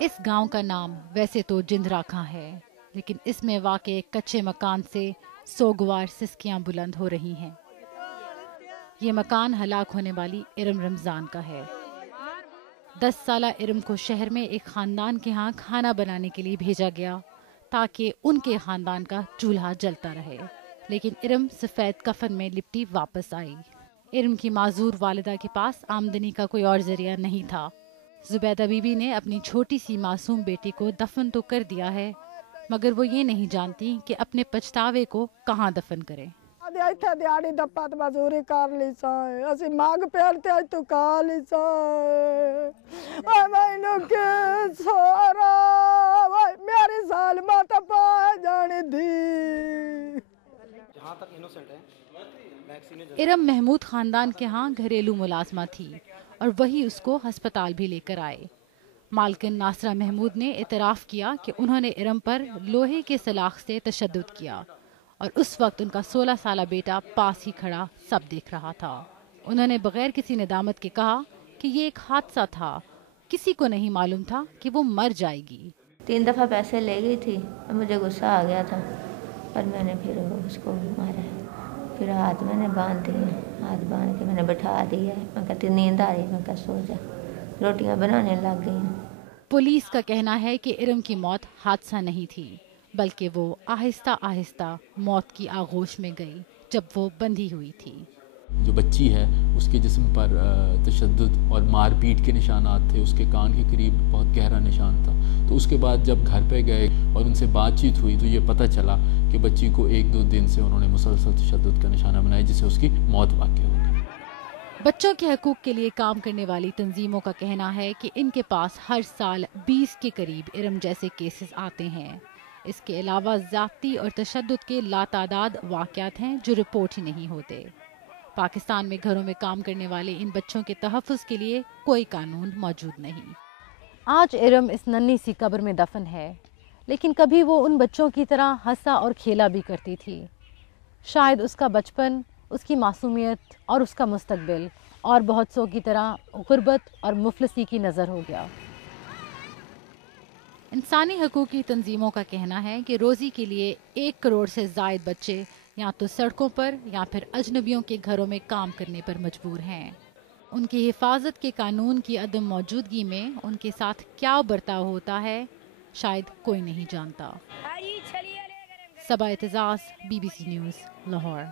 اس گاؤں کا نام ویسے تو جندرا کھاں ہے، لیکن اس میں واقع ایک کچے مکان سے سوگوار سسکیاں بلند ہو رہی ہیں۔ یہ مکان ہلاک ہونے والی ارم رمضان کا ہے۔ 10 سالہ ارم کو شہر میں ایک خاندان کے ہاں کھانا بنانے کے لیے بھیجا گیا تاکہ ان کے خاندان کا چولہا جلتا رہے، لیکن ارم سفید کفن میں لپٹی واپس آئی۔ ارم کی معذور والدہ کے پاس آمدنی کا کوئی اور ذریعہ نہیں تھا۔ زبیدہ بی بی نے اپنی چھوٹی سی معصوم بیٹی کو دفن تو کر دیا ہے، مگر وہ یہ نہیں جانتی کہ اپنے پچھتاوے کو کہاں دفن کریں۔ دیہڑی دپا تو مزوری کر لی سائے اسی مانگ پھیرتے تو کھا لی سائے مینو کے سارا میری سالمہ تو پا جانے دی۔ ارم محمود خاندان کے ہاں گھریلو ملازمہ تھی اور وہی اس کو ہسپتال بھی لے کر آئے۔ مالکن ناصرہ محمود نے اعتراف کیا کہ انہوں نے ارم پر لوہے کے سلاخ سے تشدد کیا اور اس وقت ان کا 16 سالہ بیٹا پاس ہی کھڑا سب دیکھ رہا تھا۔ انہوں نے بغیر کسی ندامت کے کہا کہ یہ ایک حادثہ تھا، کسی کو نہیں معلوم تھا کہ وہ مر جائے گی۔ 3 دفعہ پیسے لے گئی تھی، مجھے غصہ آ گیا تھا پر میں نے پھر اس کو مارا، پھر ہاتھ میں نے باندھ دیے، ہاتھ باندھ کے میں نے بٹھا دیا۔ میں کہتی نیند آ رہی، میں کہا سو جا، روٹیاں بنانے لگ گئی۔ پولیس کا کہنا ہے کہ ارم کی موت حادثہ نہیں تھی، بلکہ وہ آہستہ آہستہ موت کی آغوش میں گئی جب وہ بندھی ہوئی تھی۔ جو بچی ہے اس کے جسم پر تشدد اور مار پیٹ کے نشانات تھے، اس کے کان کے قریب بہت گہرا نشان تھا۔ تو اس کے بعد جب گھر پہ گئے اور ان سے بات چیت ہوئی تو یہ پتہ چلا کہ بچی کو 1-2 دن سے انہوں نے مسلسل تشدد کا نشانہ بنایا، جس سے اس کی موت واقع ہو گئی۔ بچوں کے حقوق کے لیے کام کرنے والی تنظیموں کا کہنا ہے کہ ان کے پاس ہر سال 20 کے قریب ارم جیسے کیسز آتے ہیں۔ اس کے علاوہ زیادتی اور تشدد کے لاتعداد واقعات ہیں جو رپورٹ ہی نہیں ہوتے۔ پاکستان میں گھروں میں کام کرنے والے ان بچوں کے تحفظ کے لیے کوئی قانون موجود نہیں۔ آج ارم اس ننھی سی قبر میں دفن ہے، لیکن کبھی وہ ان بچوں کی طرح ہنسا اور کھیلا بھی کرتی تھی۔ شاید اس کا بچپن، اس کی معصومیت اور اس کا مستقبل اور بہت سو کی طرح غربت اور مفلسی کی نظر ہو گیا۔ انسانی حقوقی تنظیموں کا کہنا ہے کہ روزی کے لیے 1 کروڑ سے زائد بچے یا تو سڑکوں پر یا پھر اجنبیوں کے گھروں میں کام کرنے پر مجبور ہیں۔ ان کی حفاظت کے قانون کی عدم موجودگی میں ان کے ساتھ کیا برتاؤ ہوتا ہے شاید کوئی نہیں جانتا۔ صبا اعتزاز، BBC نیوز، لاہور۔